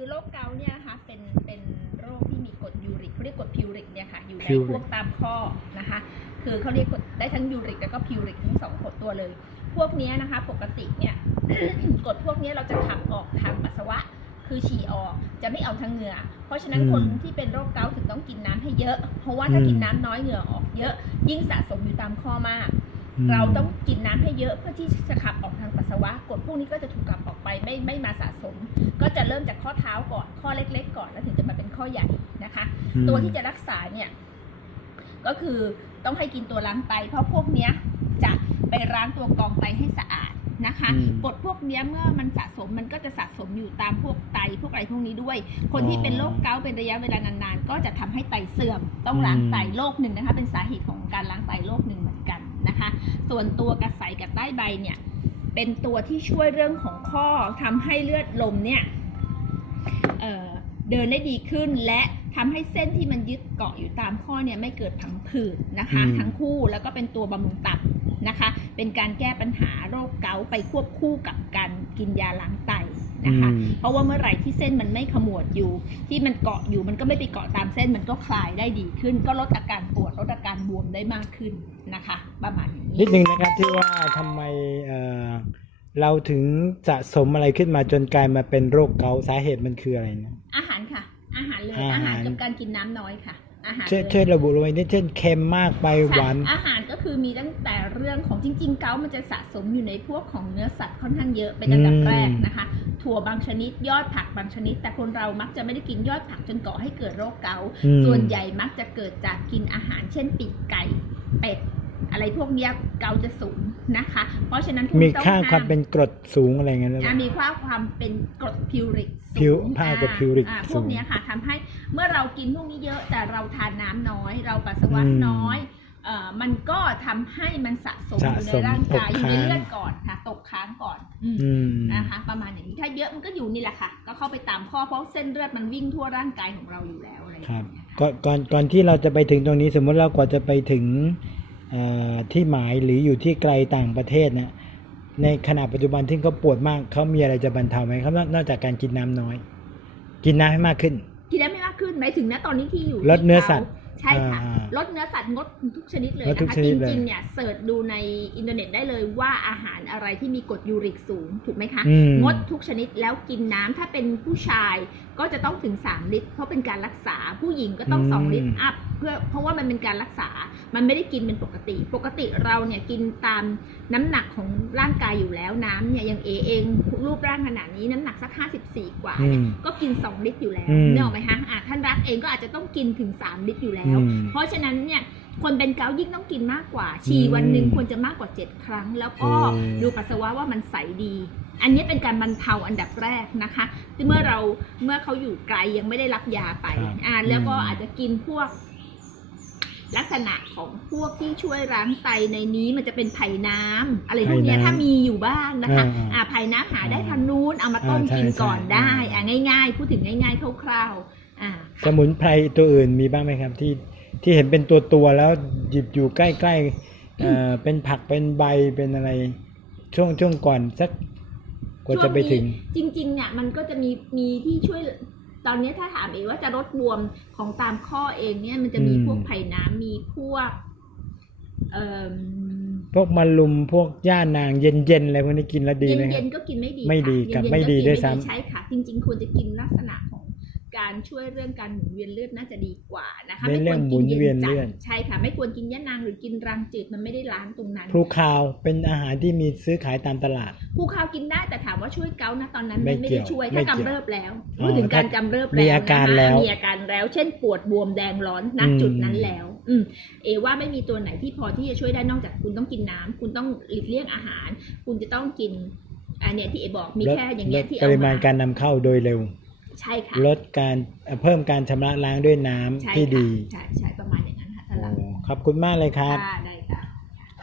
คือโรคเกาต์เนี่ยนะคะเป็นเป็นโรคที่มีกรดยูริกเขาเรียกกรดพิวริกเนี่ยค่ะอยู่ใน Puric พวกตามข้อนะคะ คือเขาเรียกกรดได้ทั้งยูริกแล้วก็พิวริกทั้งสองขดตัวเลย พวกเนี้ยนะคะ ปกติเนี่ย กรดพวกเนี้ยเราจะขับออกทางปัสสาวะ คือฉี่ออกจะไม่เอาทางเหงื่อ เพราะฉะนั้นอืมคนที่เป็นโรคเกาต์ถึงต้องกินน้ำให้เยอะ เพราะว่าถ้าอืม กินน้ำน้อยเหงื่อออกเยอะ ยิ่งสะสมอยู่ตามข้อมากม เราต้องกินน้ำให้เยอะเพื่อที่จะขับออกทางปัสสาวะกรดพวกนี้ก็จะถูกขับออกไปไม่ไม่มาสะสม ก็จะเริ่มจากข้อเท้าก่อนข้อเล็ก ๆ ก่อนแล้วถึงจะมาเป็นข้อใหญ่นะคะอืมตัวที่จะรักษาเนี่ยก็คือต้องให้กินตัวล้างไตเพราะพวกเนี้ยจะไปล้างตัวกรองไตให้สะอาดนะคะอืมกรดพวกเนี้ยเมื่อมันสะสมมันก็จะสะสมอยู่ตามพวกไตพวกอะไรพวกนี้ด้วย คนที่เป็นโรคเกาต์เป็นระยะเวลานานๆ ก็จะทำให้ไตเสื่อมต้องล้างไตโรคหนึ่งนะคะ เป็นสาเหตุของการล้างไต ส่วนตัวกระใสกับใต้ใบเนี่ย เป็นตัวที่ช่วยเรื่องของข้อทำให้เลือดลมเนี่ยเอ่อเดินได้ดีขึ้นและทำให้เส้นที่มันยึดเกาะอยู่ตามข้อเนี่ยไม่เกิดผังผืดนะคะอืมทั้งคู่แล้วก็เป็นตัวบำรุงตับนะคะ เป็นการแก้ปัญหาโรคเกาต์ไปควบคู่กับการกินยาล้างไตนะคะอืมเพราะว่าเมื่อไหร่ที่เส้นมันไม่ขมวดอยู่ ที่มันเกาะอยู่มันก็ไม่ไปเกาะตามเส้นมันก็คลายได้ดีขึ้น ก็ลดอาการปวดลดอาการบวมได้มากขึ้นนะคะ ประมาณนี้นิดนึงนะครับที่ว่าทำไมเอ่อเราถึงสะสมอะไรขึ้นมาจนกลายมาเป็นโรคเกาต์สาเหตุมันคืออะไรนะ อาหารค่ะ อาหารเลยอาหารอาหารกับการกินน้ำน้อยค่ะ อาหารช่วยเลย ช่วยระบุลงไปนิดเช่นเค็มมากไปหวานใช่อาหารก็คือมีตั้งแต่เรื่องของจริง ๆ เกาต์มันจะสะสมอยู่ในพวกของเนื้อสัตว์ค่อนข้างเยอะเป็นอันดับอืม แรกนะคะ ถั่วบางชนิดยอดผักบางชนิด แต่คนเรามักจะไม่ได้กินยอดผักจนก่อให้เกิดโรคเกาต์อืมส่วนใหญ่มักจะเกิดจากกินอาหารเช่นปีกไก่เป็ด อะไรพวกเนี้ยเกาต์จะสูงนะคะ เพราะฉะนั้นพวกมีนี้ต้องค่าห้ความเป็นกรดสูงอะไรเงี้ยหรือเปอะล่ามีค่าความเป็นกรดพิวริกพิวสูงค่ากรดอ่พิวริกอ่าพสูวกงเนี้ยค่ะทำให้เมื่อเรากินพวกนี้เยอะแต่เราทานน้ำน้อย เราปัสสาวะอืมน้อยเอ่อมันก็ทำให้มันสะสมสะอยู่สในมร่างกายตกอยู่ในค้างเลือดก่อนค่ะ ตกค้างก่อนอืมอืมนะคะประมาณอย่างนี้ถ้าเยอะมันก็อยู่นี่แหละค่ะ ก็เข้าไปตามข้อเพราะเส้นเลือดมันวิ่งทั่วร่างกายของเราอยู่แล้วอะไรอย่างครับเงี้ยค่ะก่อนก่อนก่อนที่เราจะไปถึงตรงนี้สมมติเรากว่าจะไปถึงเอ่อ ที่หมายหรืออยู่ที่ไกลต่างประเทศเนี่ยในขณะปัจจุบันที่เขาปวดมากเขามีอะไรจะบรรเทาไหมครับนอกนอกจากการกินน้ำน้อย กินน้ำให้มากขึ้น กินได้ไม่มากขึ้นหมายถึงนะตอนนี้ที่อยู่ลดที่เนื้อขาสัตว์ใช่ค่ะอ่าลดเนื้อสัตว์งดทุกชนิดเลยลดทุนะกคะชจนิดเลยริงๆเนี่ยเสิร์ชดูในอินเทอร์เน็ตได้เลยว่าอาหารอะไรที่มีกรดยูริกสูงถูกไหมคะอืมงดทุกชนิดแล้วกินน้ำถ้าเป็นผู้ชายก็จะต้องถึง 3 ลิตร เพราะเป็นการรักษาผู้หญิงก็ต้องอืม2ลิตรอัพ เพื่อเพราะว่ามันเป็นการรักษา มันไม่ได้กินเป็นปกติ ปกติเราเนี่ยกินตามน้ำหนักของร่างกายอยู่แล้วน้ำเนี่ยอย่างเอเองรูปร่างขนาดนี้น้ำหนักสัก 54 กว่าอืเนี่ยมก็กิน 2 ลิตรอยู่แล้วอืมเนกออกไหมคะอะท่านรักเองก็อาจจะต้องกินถึง 3 ลิตรอยู่แล้วอืมเพราะฉะนั้นเนี่ยคนเป็นเกาต์ยิ่งต้องกินมากกว่า ฉี่อืมวันหนึ่งควรจะมากกว่า 7 ครั้ง แล้วก็อืมดูปัสสาวะว่ามันใสดี อันนี้เป็นการบรรเทาอันดับแรกนะคะที่เมื่อเราเมื่อเขาอยู่ไกลยังไม่ได้รับยาไปครับอ่าแล้วก็อืมอาจจะกินพวก ลักษณะของพวกที่ช่วยล้างไตในนี้มันจะเป็นไผ่น้ำอะไรพวกเนี้ยไผ่น้ำถ้ามีอยู่บ้างนะคะอ่าอ่าไผ่น้ำหาได้อ่าทางนู้นเอามาต้มอ่าใช่กินก่อนใช่ได้อ่าอ่าง่าย ๆ พูดถึงง่ายๆคร่าวๆอ่าสมุนไพรตัวอื่นมีบ้างไหมครับที่ที่เห็นเป็นตัวตัวๆแล้วหยิบอยู่ใกล้ๆเอ่อเป็นผักเป็นใบเป็นอะไรช่วงช่วงก่อนสักกว่าจะไปถึง จริงๆเนี่ยมันก็จะมีมีที่ช่วย ตอนนี้ถ้าถามเองว่าจะลดบวมของตามข้อเองเนี่ยมันจะมีอืมพวกไผ่น้ำมีพวกเอ่อพวกมะลุมพวกย่านางเย็นๆอะไรพวกนี้กินแล้วดีไหมคเย็รับนๆก็กินไม่ดีไม่ดีค่ะกับเย็นๆไม่ดีก็กินด้วยซ้ำใช่ค่ะ จริง ๆ ควรจะกินลักษณะของ การช่วยเรื่องการหมุนเวียนเลือดน่าจะดีกว่านะคะในไม่เรื่ควองรหมุกินนเย็เวียนนจัเลือดดใช่ค่ะ ไม่ควรกินยะนางหรือกินรังจืดมันไม่ได้ล้างตรงนั้นพลูคาวเป็นอาหารที่มีซื้อขายตามตลาดผู้ข้าวกินได้แต่ถามว่าช่วยเกาต์นะตอนนั้นไม่ไม่เกี่ได้ยวช่วยไม่ถ้าเกี่ยวกำเริบแล้วอ๋อพูดถึงการถ้ากำเริบมีแล้วอาการนะคะแล้วมีอาการแล้ว เช่นปวดบวมแดงร้อนณอืมจุดนั้นแล้ว อืมเอว่าไม่มีตัวไหนที่พอที่จะช่วยได้นอกจากคุณต้องกินน้ำคุณต้องหลีกเลี่ยงอาหาร คุณจะต้องกินอันเนี้ยที่เอบอกมีลดแค่อย่างเงี้ยลดที่ปเอาริมาณมาการนำเข้าโดยเร็ว ใช่ค่ะลดการเอ่อเพิ่มการชำระล้างด้วยน้ำใช่ที่ค่ะดี ใช่ใช่ประมาณอย่างนั้นค่ะท่านโอ้รักขอบคุณมากเลยครับ ค่ะได้ค่ะ